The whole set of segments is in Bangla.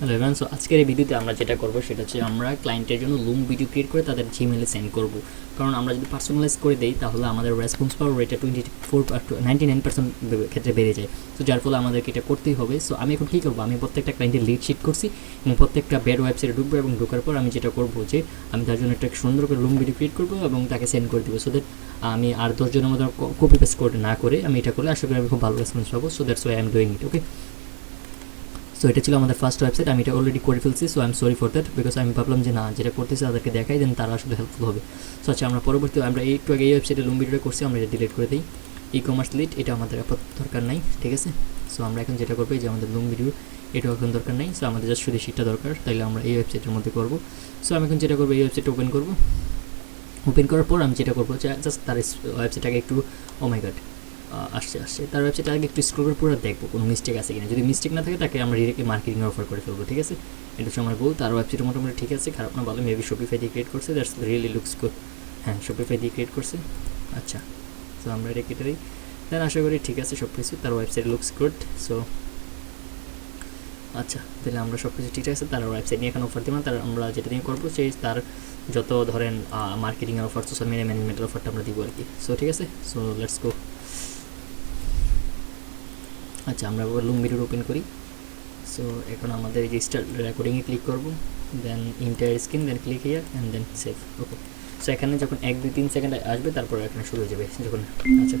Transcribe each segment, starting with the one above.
হ্যালো এভরিওয়ান, সো আজকের এই ভিডিওতে আমরা যেটা করবো সেটা হচ্ছে আমরা ক্লায়েন্টের জন্য লুম ভিডিও ক্রিয়েট করে তাদের জিমেলে সেন্ড করব। কারণ আমরা যদি পার্সোনালাইজ করে দিই তাহলে আমাদের রেসপন্স পাওয়ার রেটটা 99% ক্ষেত্রে বেড়ে যায়। তো যার ফলে আমাদেরকে এটা করতেই হবে। সো আমি এখন কী করবো, আমি প্রত্যেকটা ক্লায়েন্টের লিড শিট করছি এবং প্রত্যেকটা বেড ওয়েবসাইটে ঢুকবো এবং ঢোকার পর আমি যেটা করবো যে আমি তার জন্য একটা সুন্দর করে লুম ভিডিও ক্রিয়েট করবো এবং তাকে সেন্ড করে দেবো। সো দ্যাট আমি আর 10 জনের মতো কপি পেস্ট করে না করে আমি এটা করলে আশা করি আমি খুব ভালো রেসপন্স পাবো। So that's why I am doing it. Okay, so এটা ছিল আমাদের ফার্স্ট ওয়েবসাইট, আমি এটা অলরেডি করে ফেলছি। So I am sorry for that, because আমি ভাবলাম যে না, যেটা করতেছি তাদেরকে দেখাই দেন, তারা আসলে হেল্পফুল হবে। সো আচ্ছা, আমরা পরবর্তী আমরা একটু আগে এই ওয়েবসাইটে লুম ভিডিওটা করছি, আমরা এটা ডিলিট করে দিই। ই কমার্স লিড এটা আমাদের দরকার নাই, ঠিক আছে। সো আমরা এখন যেটা করবো, যে আমাদের লুম ভিডিও এটাও এখন দরকার নেই। সো আমাদের জাস্ট শুধু শিটটা দরকার, তাইলে আমরা এই ওয়েবসাইটের মধ্যে করবো। সো আমি এখন যেটা করবো, এই ওয়েবসাইটটা ওপেন করবো। ওপেন করার পর আমি যেটা করবো, জাস্ট তার ওয়েবসাইটটাকে একটু, ও মাই গড, আসছে তার ওয়েবসাইটটা আগে একটু স্ক্রল করে পুরো দেখবো কোনো মিস্টেক আছে কিনা। যদি মিস্টেক না থাকে তাকে আমরা ডিরেক্টলি মার্কেটিং অফার করে ফেলবো, ঠিক আছে। এটা হচ্ছে আমার গোল। তার ওয়েবসাইট মোটামুটি ঠিক আছে, খারাপ না, ভালো। মেবি শপিফাই দিয়ে ক্রিয়েট করছে, দ্যাটস রিয়েলি লুকস গুড। হ্যাঁ, শপিফাই দিয়ে ক্রিয়েট করছে। আচ্ছা, তো আমরা এটা কেটে দিই। দেন আশা করি ঠিক আছে সব কিছু, তার ওয়েবসাইট লুকস গুড। সো আচ্ছা, তাহলে আমরা সব কিছু ঠিক আছে। তার ওয়েবসাইট নিয়ে এখন অফার দিব না, তার আমরা যেটা নিয়ে করবো সেই তার যত ধরেন মার্কেটিংয়ের অফার, সোশ্যাল মিডিয়া ম্যানেজমেন্টের অফারটা আমরা দিব আর কি। সো ঠিক আছে, সো লেটস গো। আচ্ছা, আমরা আবার লুম ভিডিও ওপেন করি। সো এখন আমাদের এই যে স্টার্ট রেকর্ডিংয়ে ক্লিক করব, then entire screen, then click here and then save. Okay, so এখানে যখন 1 2 3 সেকেন্ড আসবে তারপর এখানে শুরু হয়ে যাবে যখন। আচ্ছা,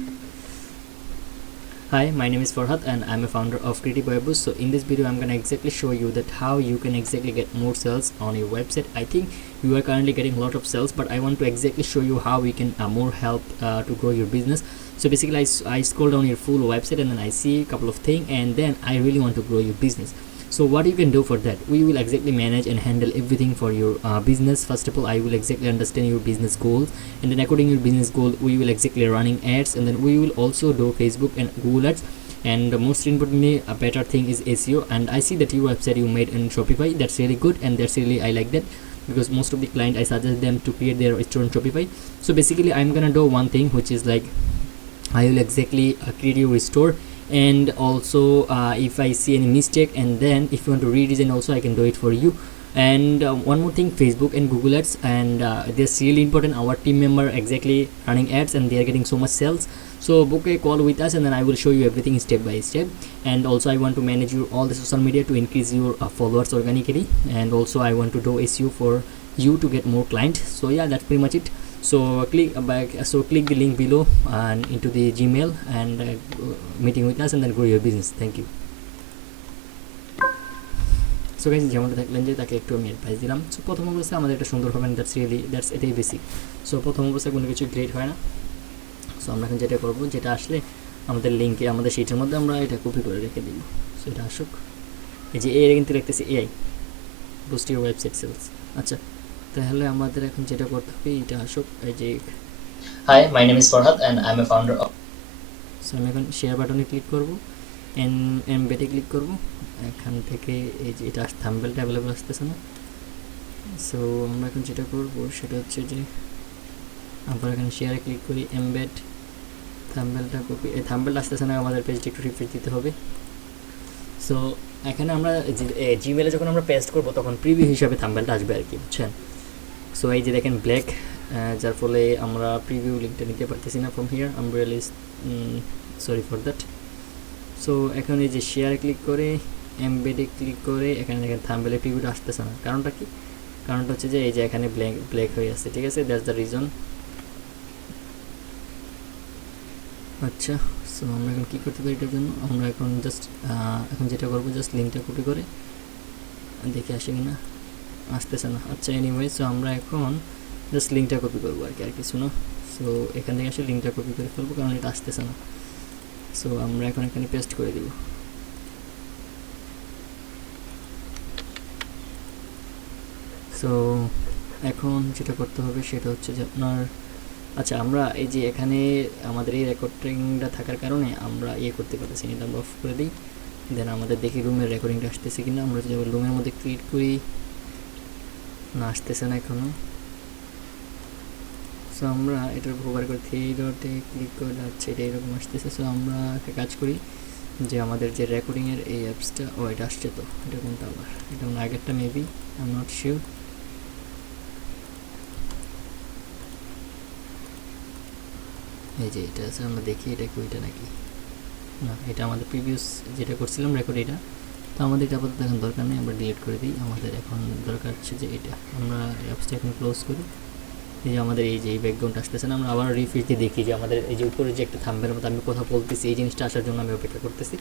hi, my name is Farhat and I'm a founder of Creative Webus. So in this video I'm gonna exactly show you that how you can exactly get more sales on your website. I think you are currently getting a lot of sales, but I want to exactly show you how we can more help to grow your business. So basically I scroll down your full website and then I see a couple of things and then I really want to grow your business. So what you can do for that, we will exactly manage and handle everything for your business. First of all, I will exactly understand your business goals, and then according to your business goal we will exactly running ads, and then we will also do Facebook and Google ads. And most importantly, a better thing is SEO. And I see that your website you made in Shopify, that's really good, and that's really, I like that, because most of the client I suggest them to create their store on Shopify. So basically I'm gonna do one thing, which is like I will exactly create your store, and also if I see any mistake, and then if you want to redesign also I can do it for you. And one more thing, Facebook and Google ads, and this really important. Our team member exactly running ads and they are getting so much sales. So book a call with us and then I will show you everything step by step. And also I want to manage your all the social media to increase your followers organically, and also I want to do SEO for you to get more clients. So yeah, that's pretty much it. So click the link below and into the Gmail and meeting with us and then grow your business. Thank you. So guys, যেমনটা দেখলেন যে তাকে একটু আমি অ্যাডভাইস দিলাম। সো প্রথম অবস্থায় আমাদের এটা সুন্দর হবে না, দ্যাটস এটাই বেসিক। সো প্রথম অবস্থায় কোনো কিছু গ্রেট হয় না। সো আমরা এখন যেটা করবো, যেটা আসলে আমাদের লিঙ্কে আমাদের শিটের মধ্যে আমরা এটা কপি করে রেখে দিব। সো এটা আসুক, এই যে এর কিন্তু লিখতেছি AI boost your website sales. আচ্ছা, তাহলে আমাদের এখন যেটা করতে হবে, এটা আসুক। এই যে hi, my name is Farhad and I am a founder of. So আমি এখন শেয়ার বাটনে ক্লিক করবো, এমবেডে ক্লিক করবো। এখান থেকে এই যে এটা থাম্বনেলটা অ্যাভেলেবল আসতেছে না। সো আমরা এখন যেটা করবো সেটা হচ্ছে যে আবার এখানে শেয়ারে ক্লিক করি, এমবেড, থাম্বনেলটা কপি। এই থাম্বনেলটা আসতেছে না, আমাদের পেজটা একটু রিফ্রেশ দিতে হবে। সো এখানে আমরা জিমেলে যখন আমরা পেস্ট করবো তখন প্রিভিউ হিসাবে থাম্বনেলটা আসবে আর কি, বুঝছেন। সো এই যে দেখেন ব্ল্যাক, যার ফলে আমরা প্রিভিউ লিঙ্কটা নিতে পারতেছি না from here. I am really sorry for that. So এখন এই যে শেয়ারে ক্লিক করে, এমবেডে ক্লিক করে, এখানে দেখেন থাম্বনেলে প্রিভিউটা আসতেছে না। কারণটা কি? কারণটা হচ্ছে যে এই যে এখানে ব্ল্যাক হয়ে আসছে, ঠিক আছে, দ্যাটস দ্য রিজন। আচ্ছা, সো আমরা এখন কী করতে পারি এটার জন্য, আমরা এখন এখন যেটা করবো, জাস্ট লিঙ্কটা কপি করে দেখে আসে কি না, আসতেছে না। আচ্ছা, এনিওয়ে, সো আমরা এখন জাস্ট লিঙ্কটা কপি করবো আর কিছু না। সো এখান থেকে আসলে লিঙ্কটা কপি করে ফেলবো, কারণ এটা আসতেছে না। সো আমরা এখন এখানে পেস্ট করে দিব। সো এখন যেটা করতে হবে সেটা হচ্ছে যে আপনার, আচ্ছা, আমরা এই যে এখানে আমাদের এই রেকর্ডিংটা থাকার কারণে আমরা করতে পারতেছি, এটা আমরা অফ করে দিই। দেন আমাদের দেখি রুমের রেকর্ডিংটা আসতেছে কিনা। আমরা যদি আবার রুমের মধ্যে ক্লিক করি, না, আসতেছে না এখনও। সো আমরা এটার ব্যবহার করে 3 ডটে ক্লিক করে, আচ্ছা এটা এরকম আসতেছে। সো আমরা একটা কাজ করি, যে আমাদের যে রেকর্ডিংয়ের এই অ্যাপসটা, ও এটা আসছে, তো এটা কোনটা আবার, এটা আগেরটা maybe, I am not sure. এই যে এটা আছে, আমরা দেখি এটা কি ওইটা নাকি না, এটা আমাদের প্রিভিয়াস যেটা করছিলাম রেকর্ড, এটা তো আমাদের এটা আপাতত এখন দরকার নেই, আমরা ডিলিট করে দিই। আমাদের এখন দরকার হচ্ছে যে এটা, আমরা অ্যাপসটা এখন ক্লোজ করি। এই যে আমাদের এই যে এই ব্যাকগ্রাউন্ড আসতেছে না, আমরা আবার রিফ্রেশ দিয়ে দেখি যে আমাদের এই যে উপরে যে একটা থাম্বের মতো আমি কথা বলতেছি, এই জিনিসটা আসার জন্য আমি অপেক্ষা করতেছি।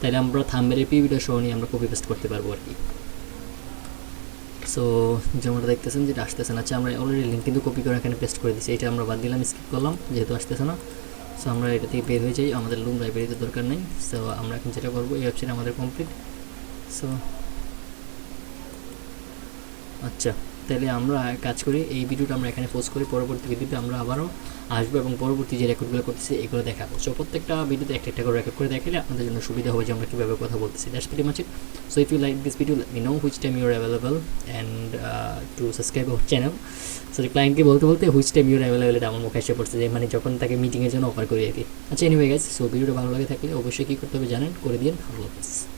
তাহলে আমরা থাম্বের পিভিটা সহ নিয়ে আমরা কপি পেস্ট করতে পারবো আর কি। সো যেমনটা দেখতেছেন যেটা আসতেছে না, আচ্ছা আমরা অলরেডি লিঙ্ক কিন্তু কপি করে এখানে পেস্ট করে দিচ্ছি, এটা আমরা বাদ দিলাম, স্কিপ করলাম যেহেতু আসতেছে না। সো আমরা এটা থেকে বের হয়ে যাই, আমাদের লুম লাইব্রেরিতে দরকার নেই। সো আমরা এখন যেটা করবো, এই ওয়েবসাইট আমাদের কমপ্লিট। সো আচ্ছা, তাহলে আমরা কাজ করি, এই ভিডিওটা আমরা এখানে পোস্ট করি, পরবর্তী ভিডিওতে আমরা আবারও আসবো এবং পরবর্তী যে রেকর্ডগুলো করতেছি এগুলো দেখাবো। সো প্রত্যেকটা ভিডিওতে একটা একটা করে রেকর্ড করে দেখালে আপনাদের জন্য সুবিধা হবে যে আমরা কীভাবে কথা বলতেছি। That's pretty much it. So if you like this video, let me know which time you are available and to subscribe our channel. So ক্লায়েন্টকে বলতে বলতে which time you are available এটা আমার মুখে এসে পড়ছে, যে মানে যখন তাকে মিটিংয়ের জন্য অফার করি আর কি। আচ্ছা এনিওয়ে গাইস, সো ভিডিওটা ভালো লাগে থাকলে অবশ্যই কী করতে হবে জানেন, করে দিন। আল্লাহ হাফেজ।